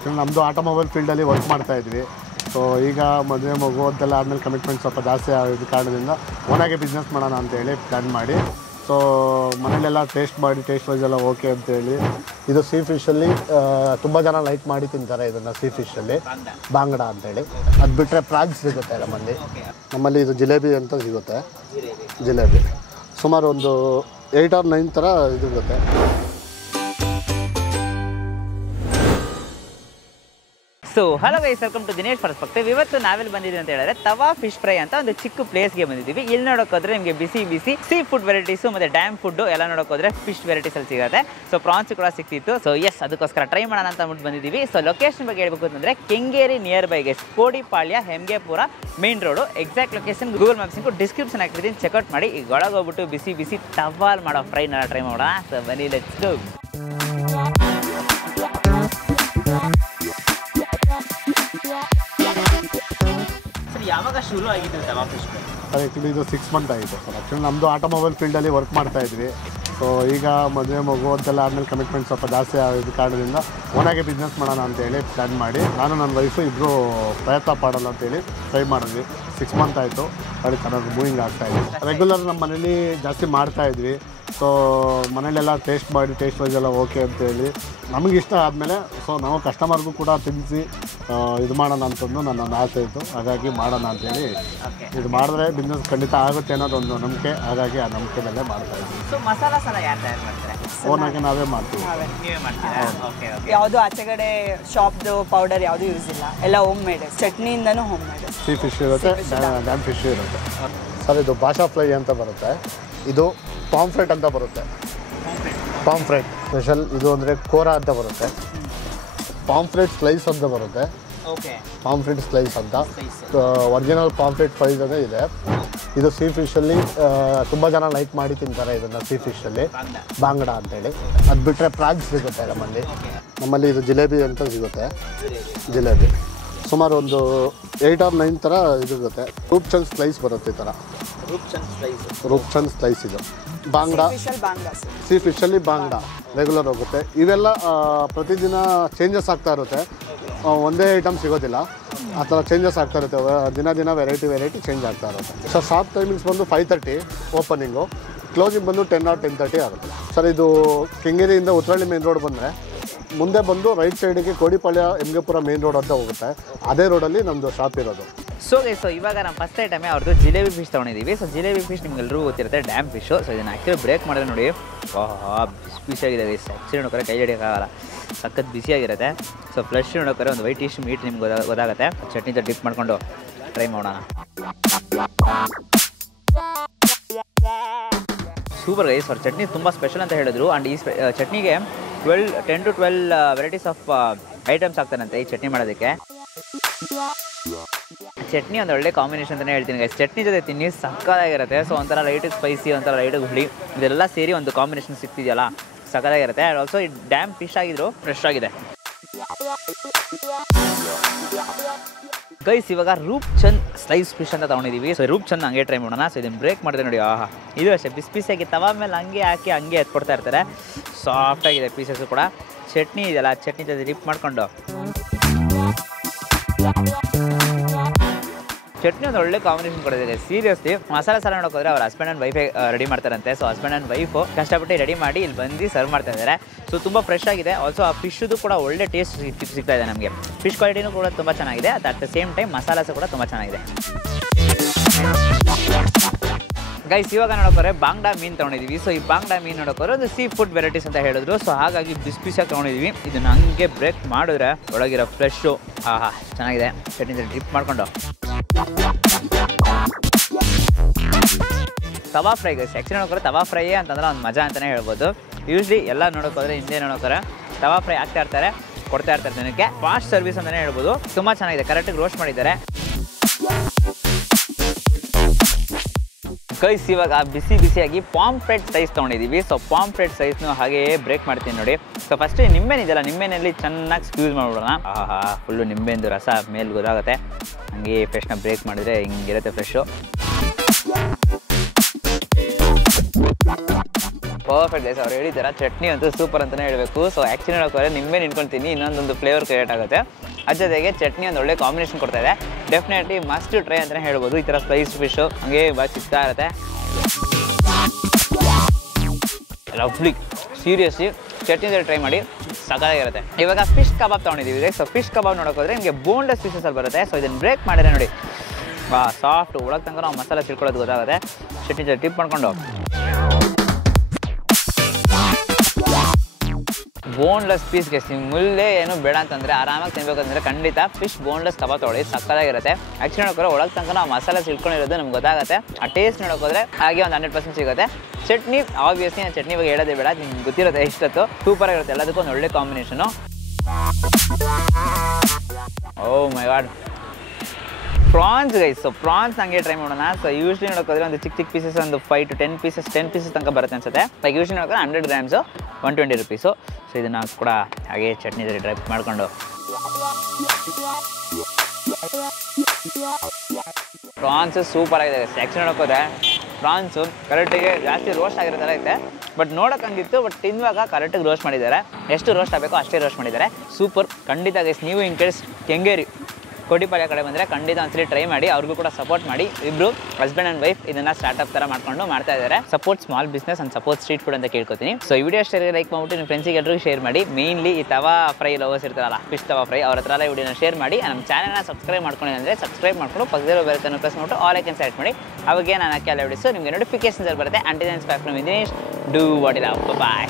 Actually ನಮ್ಮದು automobile ಫೀಲ್ಡಲ್ಲಿ work ಮಾಡ್ತಾಯಿದ್ವಿ. ಸೊ ಈಗ ಮದುವೆ ಮಗು ಅಂತೆಲ್ಲ ಆದಮೇಲೆ ಕಮಿಟ್ಮೆಂಟ್ ಸ್ವಲ್ಪ ಜಾಸ್ತಿ ಆಗಿದ್ದ ಕಾರಣದಿಂದ ಓನಾಗೆ ಬಿಸ್ನೆಸ್ ಮಾಡೋಣ ಅಂತೇಳಿ ಪ್ಲ್ಯಾನ್ ಮಾಡಿ, ಸೊ ಮನೇಲೆಲ್ಲ ಟೇಸ್ಟ್ ಮಾಡಿ ಟೇಸ್ಟ್ ವೈಸ್ ಎಲ್ಲ ಓಕೆ ಅಂತೇಳಿ. ಇದು ಸೀ ಫಿಶಲ್ಲಿ ತುಂಬ ಜನ ಲೈಕ್ ಮಾಡಿ ತಿಂತಾರೆ ಇದನ್ನು. ಸೀ ಫಿಶಲ್ಲಿ ಬಾಂಗಡ ಅಂತೇಳಿ. ಅದು ಬಿಟ್ಟರೆ ಪ್ರಾನ್ಸ್ ಸಿಗುತ್ತೆ ನಮ್ಮಲ್ಲಿ ಇದು ಜಿಲೇಬಿ ಅಂತ ಸಿಗುತ್ತೆ. ಜಿಲೇಬಿ ಸುಮಾರು ಒಂದು 8 or 9 ಥರ ಇದು ಇರುತ್ತೆ. So hello guys, welcome to Dinesh perspective. ಇವತ್ತು ನಾವೆಲ್ಲಿ ಬಂದಿದ್ದೀವಿ ಅಂತ ಹೇಳಿದ್ರೆ ತವಾ ಫಿಶ್ ಫ್ರೈ ಅಂತ ಒಂದು ಚಿಕ್ಕ ಪ್ಲೇಸ್ಗೆ ಬಂದಿದ್ದೀವಿ. ಇಲ್ಲಿ ನೋಡೋಕೋದ್ರೆ ನಿಮಗೆ ಬಿಸಿ ಬಿಸಿ ಸೀ ಫುಡ್ ವೆರೈಟೀಸು ಮತ್ತು ಡ್ಯಾಮ್ ಫುಡ್ಡು ಎಲ್ಲ ನೋಡೋಕೋದ್ರೆ ಫಿಶ್ ವೆರೈಟೀಸ್ ಅಲ್ಲಿ ಸಿಗುತ್ತೆ. ಸೊ ಪ್ರಾನ್ಸ್ ಕೂಡ ಸಿಕ್ತಿತ್ತು. ಸೊ ಎಸ್, ಅದಕ್ಕೋಸ್ಕರ ಟ್ರೈ ಮಾಡೋಣ ಅಂತ ಅಂದ್ಬಿಟ್ಟು ಬಂದಿದ್ದೀವಿ. ಸೊ ಲೊಕೇಶನ್ ಬಗ್ಗೆ ಹೇಳ್ಬೇಕು ಅಂತಂದರೆ Kengeri near by guys, Kodipalya Hemmigepura main road. Exact location Google ಮ್ಯಾಪ್ಸಿಂಗು ಡಿಸ್ಕ್ರಿಪ್ಷನ್ ಹಾಕಿರ್ತೀನಿ, ಚೆಕ್ಔಟ್ ಮಾಡಿ. ಈಗ ಒಳಗೆ ಹೋಗ್ಬಿಟ್ಟು ಬಿಸಿ ಬಿಸಿ ತವಾಲ್ ಮಾಡೋ ಫ್ರೈನ ಟ್ರೈ ಮಾಡೋಣ. ಸೊ ಬನ್ನಿ, ಲೆಟ್ಸ್ ಗೋ. ಯಾವಾಗ ಶುರು ಆಗಿದ್ದು ತವಾ ಫಿಶ್ ಫ್ರೈ? ಆ್ಯಕ್ಚುಲಿ ಇದು 6 months ಆಯಿತು ಸರ್. ಆ್ಯಕ್ಚುಲಿ ನಮ್ಮದು ಆಟೋಮೊಬೈಲ್ ಫೀಲ್ಡಲ್ಲಿ ವರ್ಕ್ ಮಾಡ್ತಾಯಿದ್ವಿ. ಸೊ ಈಗ ಮದುವೆ ಮಗು ಅಂತೆಲ್ಲ ಆದಮೇಲೆ ಕಮಿಟ್ಮೆಂಟ್ ಸ್ವಲ್ಪ ಜಾಸ್ತಿ ಆಗಿದ್ದ ಕಾರಣದಿಂದ ಓನಾಗೆ ಬಿಸ್ನೆಸ್ ಮಾಡೋಣ ಅಂತೇಳಿ ಪ್ಲ್ಯಾನ್ ಮಾಡಿ, ನಾನು ನನ್ನ ವೈಫು ಇಬ್ಬರು ಪ್ರಯತ್ನ ಪಡೋಲ್ಲ ಅಂತೇಳಿ ಟ್ರೈ ಮಾಡಿದ್ವಿ. 6 months ಆಯಿತು. ಅದು ಚೆನ್ನಾಗಿ ಮೂವಿಂಗ್ ಆಗ್ತಾಯಿದ್ವಿ. ರೆಗ್ಯುಲರ್ ನಮ್ಮ ಮನೇಲಿ ಜಾಸ್ತಿ ಮಾಡ್ತಾಯಿದ್ವಿ. ಸೊ ಮನೇಲೆಲ್ಲ ಟೇಸ್ಟ್ ಮಾಡಿ ಟೇಸ್ಟ್ ವೈಸ್ ಎಲ್ಲ ಓಕೆ ಅಂತೇಳಿ ನಮಗೆ ಇಷ್ಟ ಆದಮೇಲೆ ಸೊ ನಾವು ಕಸ್ಟಮರ್ಗೂ ಕೂಡ ತಿನ್ನಿಸಿ ಇದು ಮಾಡೋಣ ಅಂತಂದು ನನ್ನ ಆಸೆ ಇತ್ತು. ಹಾಗಾಗಿ ಮಾಡೋಣ ಅಂತೇಳಿ ಇದು ಮಾಡಿದ್ರೆ ಬಿಸ್ನೆಸ್ ಖಂಡಿತ ಆಗುತ್ತೆ ಅನ್ನೋದೊಂದು ನಂಬಿಕೆ. ಹಾಗಾಗಿ ಆ ನಂಬಿಕೆ ಮೇಲೆ ಮಾಡ್ತಾಯಿದ್ವಿ. ಸೊ ಮಸಾಲಾಸ್ ಎಲ್ಲ ಯಾರು ತಯಾರು ಮಾಡ್ತಾರೆ? ಓನಾಗೆ ನಾವೇ ಮಾಡ್ತೀವಿ. ನೀವೇ ಮಾಡ್ತೀರಾ? Okay okay. ಯಾವುದು ಆಚೆಗಡೆ ಶಾಪ್ದು ಪೌಡರ್ ಯಾವುದು ಯೂಸ್ ಇಲ್ಲ, ಎಲ್ಲ ಹೋಮ್ ಮೇಡ್. ಚಟ್ನಿಯಿಂದನೂ ಹೋಮ್ ಮೇಡ್. ಸೀ ಫಿಶ್ ಇರುತ್ತೆ, ಡ್ಯಾಮ್ ಫಿಶ್ ಇರುತ್ತೆ ಸರ್. ಇದು ಭಾಷಾ ಫ್ರೈ ಅಂತ ಬರುತ್ತೆ. ಇದು ಪಾಂಫ್ರೆಟ್ ಅಂತ ಬರುತ್ತೆ. ಪಾಂಫ್ರೆಟ್ ಸ್ಪೆಷಲ್ ಇದು ಅಂದರೆ ಕೋರಾ ಅಂತ ಬರುತ್ತೆ. ಪಾಂಫ್ರೆಟ್ ಸ್ಲೈಸ್ ಅಂತ ಬರುತ್ತೆ. ಓಕೆ, ಪಾಂಫ್ರೆಟ್ ಸ್ಲೈಸ್ ಅಂತ. ಒರಿಜಿನಲ್ ಪಾಂಫ್ರೆಟ್ ಫ್ರೈಸ್ ಅದೇ ಇದೆ. ಇದು ಸೀ ಫಿಶಲ್ಲಿ ತುಂಬ ಜನ ಲೈಕ್ ಮಾಡಿ ತಿಂತಾರೆ ಇದನ್ನು. ಸೀ ಫಿಶಲ್ಲಿ ಬಾಂಗಡ ಅಂತೇಳಿ. ಅದು ಬಿಟ್ಟರೆ ಪ್ರಾನ್ಸ್ ಸಿಗುತ್ತೆ ನಮ್ಮಲ್ಲಿ ಇದು ಜಿಲೇಬಿ ಅಂತ ಸಿಗುತ್ತೆ. ಜಿಲೇಬಿ ಸುಮಾರು ಒಂದು 8 or 9 ಥರ ಇದು ಇರುತ್ತೆ. ರೂಪ್ಚಂದ್ ಸ್ಲೈಸ್ ಬರುತ್ತೆ ಈ ಥರ. ರೂಪ್ಚಂದ್ ಸ್ಲೈಸ್ ಇದು ಬಾಂಗಡ. ಸೀ ಫಿಶಲ್ಲಿ ಬಾಂಗಡ ರೆಗ್ಯುಲರ್ ಹೋಗುತ್ತೆ. ಇವೆಲ್ಲ ಪ್ರತಿದಿನ ಚೇಂಜಸ್ ಆಗ್ತಾ ಇರುತ್ತೆ. ಒಂದೇ ಐಟಮ್ ಸಿಗೋದಿಲ್ಲ, ಆ ಥರ ಚೇಂಜಸ್ ಆಗ್ತಾ ಇರುತ್ತೆ. ದಿನ ವೆರೈಟಿ ಚೇಂಜ್ ಆಗ್ತಾ ಇರುತ್ತೆ. ಸರ್ ಶಾಪ್ ಟೈಮಿಂಗ್ಸ್ ಬಂದು 5:30 ಓಪನಿಂಗು, ಕ್ಲೋಸಿಂಗ್ ಬಂದು 10 or 10:30 ಆಗುತ್ತೆ ಸರ್. ಇದು ಕೆಂಗೇರಿಯಿಂದ ಉತ್ತರಳ್ಳಿ ಮೇನ್ ರೋಡ್ ಬಂದರೆ ಮುಂದೆ ಬಂದು ರೈಟ್ ಸೈಡಿಗೆ ಕೋಡಿಪಾಳ್ಯ ಹೆಮ್ಗೆಪುರ ಮೇನ್ ರೋಡ್ ಅಂತ ಹೋಗುತ್ತೆ. ಅದೇ ರೋಡಲ್ಲಿ ನಮ್ಮದು ಶಾಪ್ ಇರೋದು. ಸೊ ಇವಾಗ ನಮ್ಮ ಫಸ್ಟ್ ಐಟಮೇ ಅವ್ರದ್ದು ಜಿಲೇಬಿ ಫಿಶ್ ತೊಗೊಂಡಿದ್ದೀವಿ. ಸೊ ಜಿಲೇಬಿ ಫಿಶ್ ನಿಮ್ಗೆಲ್ಲರೂ ಗೊತ್ತಿರುತ್ತೆ, ಡ್ಯಾಮ್ ಫಿಶು. ಸೊ ಇದನ್ನು ಆ್ಯಕ್ಚುಲಿ ಬ್ರೇಕ್ ಮಾಡಿದ್ರೆ ನೋಡಿ, ಬಿಸಿಯಾಗಿದೆ ಗೈಸ್. ಆ್ಯಕ್ಚುಲಿ ನೋಡ್ತಾರೆ ಕೈ ಹಿಡಿಯೋಕ್ಕಾಗಲ್ಲ, ಸಖತ್ ಬಿಸಿಯಾಗಿರುತ್ತೆ. ಸೊ ಫ್ಲೆಶ್ ನೋಡೋಕ್ರೆ ಒಂದು ವೈಟ್ ಇಶ್ ಮೀಟ್ ನಿಮ್ಗೆ ಗೊತ್ತಾಗುತ್ತೆ. ಚಟ್ನಿతో ಡಿಪ್ ಮಾಡಿಕೊಂಡು ಟ್ರೈ ಮಾಡೋಣ. Super guys. ಅವ್ರ ಚಟ್ನಿ ತುಂಬ ಸ್ಪೆಷಲ್ ಅಂತ ಹೇಳಿದ್ರು. ಆ್ಯಂಡ್ ಈ ಚಟ್ನಿಗೆ 10 to 12 ವೆರೈಟೀಸ್ ಆಫ್ ಐಟಮ್ಸ್ ಆಗ್ತಾರಂತೆ ಈ ಚಟ್ನಿ ಮಾಡೋದಕ್ಕೆ. ಚಟ್ನಿ ಒಂದು ಒಳ್ಳೆ ಕಾಂಬಿನೇಷನ್ ಅಂತಲೇ ಹೇಳ್ತೀನಿ ಗೈಸ್. ಚಟ್ನಿ ಜೊತೆ ತಿನ್ನಿ ಸಕ್ಕತ್ತಾಗಿರುತ್ತೆ. ಸೊ ಒಂಥರ ಲೈಟ್ ಸ್ಪೈಸಿ, ಒಂಥರ ಲೈಟ್ ಹುಳಿ, ಇದೆಲ್ಲ ಸೇರಿ ಒಂದು ಕಾಂಬಿನೇಷನ್ ಸಿಗ್ತಿದೆಯಲ್ಲ, ಸಕ್ಕತ್ತಾಗಿರುತ್ತೆ. ಆ್ಯಂಡ್ ಆಲ್ಸೋ ಈ ಡ್ಯಾಮ್ ಫಿಶ್ ಆಗಿದ್ರು ಫ್ರೆಶ್ ಆಗಿದೆ ಗೈಸ್. ಇವಾಗ ರೂಪ್ಚಂದ್ ಸ್ಲೈಸ್ ಫಿಶ್ ಅಂತ ತೊಗೊಂಡಿದ್ದೀವಿ. ಸೊ ರೂಪ್ಚಂದ್ ಹಂಗೆ ಟ್ರೈ ಮಾಡೋಣ. ಸೊ ಇದನ್ನು ಬ್ರೇಕ್ ಮಾಡಿದೆ ನೋಡಿ, ಆಹಾ, ಇದು ಅಷ್ಟೇ ಬಿಸಿ ಬಿಸಿಯಾಗಿ ತವಾ ಮೇಲೆ ಹಂಗೆ ಹಾಕಿ ಹಂಗೆ ಎತ್ಕೊಡ್ತಾ ಇರ್ತಾರೆ. ಸಾಫ್ಟಾಗಿದೆ ಪೀಸಸ್ಸು ಕೂಡ. ಚಟ್ನಿ ಇದೆಯಲ್ಲ, ಚಟ್ನಿ ಜೊತೆ ಡಿಪ್ ಮಾಡಿಕೊಂಡು ಚಟ್ನಿ ಒಂದು ಒಳ್ಳೆ ಕಾಂಬಿನೇಷನ್ ಕೊಡಿದೆ ಸೀರಿಯಸ್ಲಿ. ಮಸಾಲೆ ಸಾಲ ನೋಡೋಕೋದ್ರೆ ಅವ್ರ ಹಸ್ಬೆಂಡ್ ಆ್ಯಂಡ್ ವೈಫೇ ರೆಡಿ ಮಾಡ್ತಾರಂತೆ. ಸೊ ಹಸ್ಬೆಂಡ್ ಆ್ಯಂಡ್ ವೈಫು ಕಷ್ಟಪಟ್ಟು ರೆಡಿ ಮಾಡಿ ಇಲ್ಲಿ ಬಂದು ಸರ್ವ್ ಮಾಡ್ತಾ ಇದ್ದಾರೆ. ಸೊ ತುಂಬ ಫ್ರೆಶ್ ಆಗಿದೆ. ಆಲ್ಸೋ ಆ ಫಿಶ್ದು ಕೂಡ ಒಳ್ಳೆ ಟೇಸ್ಟ್ ಸಿಗ್ತಾ ಇದೆ ನಮಗೆ. ಫಿಶ್ ಕ್ವಾಲಿಟಿನೂ ಕೂಡ ತುಂಬ ಚೆನ್ನಾಗಿದೆ. At the same time masalas ಕೂಡ ತುಂಬ ಚೆನ್ನಾಗಿದೆ ಗೈಸ್. ಇವಾಗ ನೋಡೋಕೋರೆ ಬಾಂಗ್ಡಾ ಮೀನು ತೊಗೊಂಡಿದ್ದೀವಿ. ಸೊ ಈ ಬಾಂಗ್ಡಾ ಮೀನು ನೋಡೋಕೋರೆ ಒಂದು ಸೀ ಫುಡ್ ವೆರೈಟೀಸ್ ಅಂತ ಹೇಳಿದ್ರು. ಸೊ ಹಾಗಾಗಿ ಬಿಸಿಯಾಗಿ ತೊಗೊಂಡಿದ್ದೀವಿ. ಇದನ್ನು ಹಂಗೆ ಬ್ರೇಕ್ ಮಾಡಿದ್ರೆ ಒಳಗಿರೋ ಫ್ರೆಶ್ಶು ಆಹಾ ಚೆನ್ನಾಗಿದೆ. ಚಟ್ನಿ ಡ್ರಿಪ್ ಮಾಡಿಕೊಂಡು ತವಾ ಫ್ರೈ ಗೈಸ್. ಆ್ಯಕ್ಚುಲಿ ನೋಡೋಕೋರೆ ತವಾ ಫ್ರೈ ಅಂತಂದ್ರೆ ಒಂದು ಮಜಾ ಅಂತಲೇ ಹೇಳ್ಬೋದು. ಯೂಶ್ವಲಿ ಎಲ್ಲ ನೋಡೋಕೋದ್ರೆ ಹಿಂದೆ ನೋಡೋಕೋರೆ ತವಾ ಫ್ರೈ ಆಗ್ತಾ ಇರ್ತಾರೆ, ಕೊಡ್ತಾ ಇರ್ತಾರೆ ಜನಕ್ಕೆ. ಫಾಸ್ಟ್ ಸರ್ವಿಸ್ ಅಂತಲೇ ಹೇಳ್ಬೋದು. ತುಂಬ ಚೆನ್ನಾಗಿದೆ, ಕರೆಕ್ಟಾಗಿ ರೋಸ್ಟ್ ಮಾಡಿದ್ದಾರೆ ಗೈಸ್. ಇವಾಗ ಬಿಸಿ ಬಿಸಿಯಾಗಿ ಪಾಂಫ್ರೆಟ್ ಸೈಜ್ ತೊಗೊಂಡಿದ್ದೀವಿ. ಸೊ ಪಾಂಫ್ರೆಟ್ ಸೈಜ್ನು ಹಾಗೆಯೇ ಬ್ರೇಕ್ ಮಾಡ್ತೀನಿ ನೋಡಿ. ಸೊ ಫಸ್ಟ್ ನಿಂಬೆನಿದೆಯಲ್ಲ, ನಿಂಬೆನಲ್ಲಿ ಚೆನ್ನಾಗಿ ಸ್ಕ್ಯೂಸ್ ಮಾಡಿಬಿಡೋಣ. ಆಹಾ, ಫುಲ್ಲು ನಿಂಬೆಂದು ರಸ ಮೇಲೆ ಗೊತ್ತಾಗುತ್ತೆ. ಹಂಗೆ ಫ್ರೆಶ್ನ ಬ್ರೇಕ್ ಮಾಡಿದರೆ ಹಿಂಗಿರುತ್ತೆ ಫ್ರೆಶ್ಶು. Perfect guys. ಅವ್ರು ಹೇಳಿದಾರ ಚಟ್ನಿ ಅಂತೂ ಸೂಪರ್ ಅಂತಲೇ ಹೇಳಬೇಕು. ಸೊ ಆ್ಯಕ್ಚುಲಿ ನೋಡೋಕೆ ನಿಂಬೆ ನಿಂತ್ಕೊಳ್ತೀನಿ, ಇನ್ನೊಂದೊಂದು ಫ್ಲೇವರ್ ಕ್ರಿಯೇಟ್ ಆಗುತ್ತೆ. ಅದ್ರ ಜೊತೆಗೆ ಚಟ್ನಿ ಒಂದು ಒಳ್ಳೆ ಕಾಂಬಿನೇಷನ್ ಕೊಡ್ತಾ ಇದೆ. ಡೆಫಿನೆಟ್ಲಿ ಮಸ್ಟ್ ಟ್ರೈ ಅಂತಲೇ ಹೇಳ್ಬೋದು. ಈ ಥರ ಸ್ಲೈಸ್ ಫಿಶು ಹಂಗೆ ಭಾಳ ಸಿಗ್ತಾ ಇರುತ್ತೆ. ಲವ್ಲಿ, ಸೀರಿಯಸ್ಲಿ ಚಟ್ನಿ ಟ್ರೈ ಮಾಡಿ ಸಕಾಲಾಗಿರುತ್ತೆ. ಇವಾಗ ಫಿಶ್ ಕಬಾಬ್ ತೊಗೊಂಡಿದ್ದೀವಿ. ಸೊ ಫಿಶ್ ಕಬಾಬ್ ನೋಡೋಕೋದ್ರೆ ನಿಮಗೆ ಬೋನ್ಲೆಸ್ ಪೀಸಸಲ್ಲಿ ಬರುತ್ತೆ. ಸೊ ಇದನ್ನು ಬ್ರೇಕ್ ಮಾಡಿದ್ರೆ ನೋಡಿ ಸಾಫ್ಟ್ ಒಳಗೆ ತನಕ ನಾವು ಮಸಾಲೆ ತಿಳ್ಕೊಳ್ಳೋದು ಗೊತ್ತಾಗುತ್ತೆ. ಚಟ್ನಿ ಜೊತೆ ಟಿಪ್ ಮಾಡ್ಕೊಂಡು ಬೋನ್ಲೆಸ್ ಪೀಸ್ಗೆ ಮುಳ್ಳೆ ಏನು ಬೇಡ ಅಂತಂದರೆ ಆರಾಮಾಗಿ ತಿನ್ಬೇಕಂದ್ರೆ ಖಂಡಿತ ಫಿಶ್ ಬೋನ್ಲೆಸ್ ಕಬಾಬ್ ತೊಗೊಳ್ಳಿ, ಸಕ್ಕತ್ತಾಗಿರುತ್ತೆ. ಆ್ಯಕ್ಚುಲಿ ನೋಡೋಕೆ ಒಳಗೆ ತನಕ ನಾವು ಮಸಾಲೆ ತಿಳ್ಕೊಂಡಿರೋದು ನಮ್ಗೆ ಗೊತ್ತಾಗುತ್ತೆ. ಆ ಟೇಸ್ಟ್ ನೋಡೋಕೋದ್ರೆ ಹಾಗೆ ಒಂದು 100% ಸಿಗುತ್ತೆ. ಚಟ್ನಿ ಆಬ್ವಿಯಸ್ಲಿ ನಾನು ಚಟ್ನಿ ಬಗ್ಗೆ ಹೇಳೋದೇ ಬೇಡ, ನಿಮ್ಗೆ ಗೊತ್ತಿರುತ್ತೆ ಇಷ್ಟತ್ತು. ಸೂಪರಾಗಿರುತ್ತೆ, ಎಲ್ಲದಕ್ಕೂ ಒಂದು ಒಳ್ಳೆ combination. Oh my God, prawns guys. So prawns ಹಂಗೆ ಟ್ರೈ ಮಾಡೋಣ. ಸೊ ಯೂಶ್ಲಿ ನೋಡೋಕೋದ್ರೆ ಒಂದು ಚಿಕ್ಕ ಪೀಸಸ್ ಒಂದು 5 to 10 ಪೀಸಸ್ ತನಕ ಬರುತ್ತೆ ಅನ್ಸುತ್ತೆ. ಲೈಕ್ ಯೂಶ್ಲಿ ನೋಡೋಕೆ 100 grams 120 rupees. ಸೊ ಇದನ್ನು ಕೂಡ ಹಾಗೆ ಚಟ್ನಿ ಜೊತೆ ಡ್ರೈ ಮಾಡಿಕೊಂಡು ಪ್ರಾನ್ಸು ಸೂಪರ್ ಆಗಿದೆ. ಆ್ಯಕ್ಚುಲಿ ನೋಡೋಕೋದ್ರೆ ಪ್ರಾನ್ಸು ಕರೆಕ್ಟಿಗೆ ಜಾಸ್ತಿ ರೋಸ್ಟ್ ಆಗಿರೋ ಥರ ಐತೆ, ಬಟ್ ನೋಡೋಕೆ ಹಂಗಿತ್ತು, ಬಟ್ ತಿನ್ನುವಾಗ ಕರೆಕ್ಟಿಗೆ ರೋಸ್ಟ್ ಮಾಡಿದ್ದಾರೆ. ಎಷ್ಟು ರೋಸ್ಟ್ ಆಗಬೇಕೋ ಅಷ್ಟೇ ರೋಸ್ಟ್ ಮಾಡಿದ್ದಾರೆ. ಸೂಪರ್ ಖಂಡಿತ ಗೈಸ್. ನೀವು ಇನ್ ಕೇಸ್ ಕೆಂಗೇರಿ ಕೋಟಿಪಾಳ್ಯ ಕಡೆ ಬಂದರೆ ಖಂಡಿತ ಒಂದ್ಸಲಿ ಟ್ರೈ ಮಾಡಿ. ಅವ್ರಿಗೂ ಕೂಡ ಸಪೋರ್ಟ್ ಮಾಡಿ. ಇಬ್ಬರು ಹಸ್ಬೆಂಡ್ ಆ್ಯಂಡ್ ವೈಫ್ ಇದನ್ನು ಸ್ಟಾರ್ಟಪ್ ಥರ ಮಾಡ್ಕೊಂಡು ಮಾಡ್ತಾ ಇದ್ದಾರೆ. Support small business and support street food ಅಂತ ಕೇಳ್ಕೊತೀನಿ. ಸೊ ಈ ವಿಡಿಯೋ ಅಷ್ಟೇ ಲೈಕ್ ಮಾಡ್ಬಿಟ್ಟು ನಿಮ್ಮ ಫ್ರೆಂಡ್ಸಿಗೆ ಎಲ್ಲರಿಗೂ ಶೇರ್ ಮಾಡಿ. ಮೇನ್ಲಿ ಈ ತವಾ ಫ್ರೈ ಲವರ್ಸ್ ಇರ್ತಾರಲ್ಲ, ಫಿಶ್ ತವಾ ಫ್ರೈ, ಅವ್ರ ಹತ್ರ ಎಲ್ಲ ವಿಡಿಯೋನ ಶೇರ್ ಮಾಡಿ. ನಮ್ಮ ಚಾನಲ್ನ ಸಬ್ಸ್ಕ್ರೈಬ್ ಮಾಡ್ಕೊಂಡು ಅಂದರೆ ಸಬ್ಸ್ಕ್ರೈಬ್ ಮಾಡ್ಕೊಂಡು ಪಕ್ಕದಲ್ಲಿರೋ ಬೆಲ್ತನ್ನು ಪ್ರೆಸ್ ಮಾಡಿಬಿಟ್ಟು ಆಲ್ ಐಕನ್ ಸೆಲೆಕ್ಟ್ ಮಾಡಿ. ಅವಾಗೆ ನಾನು ಹಾಕಿ ಎಲ್ಲ ವಿಡಿಯೋಸು ನಿಮಗೆ ನೋಟಿಫಿಕೇಶನ್ಸ್ ಬರುತ್ತೆ. Until then bye from Dinesh. Do what it up. Bye.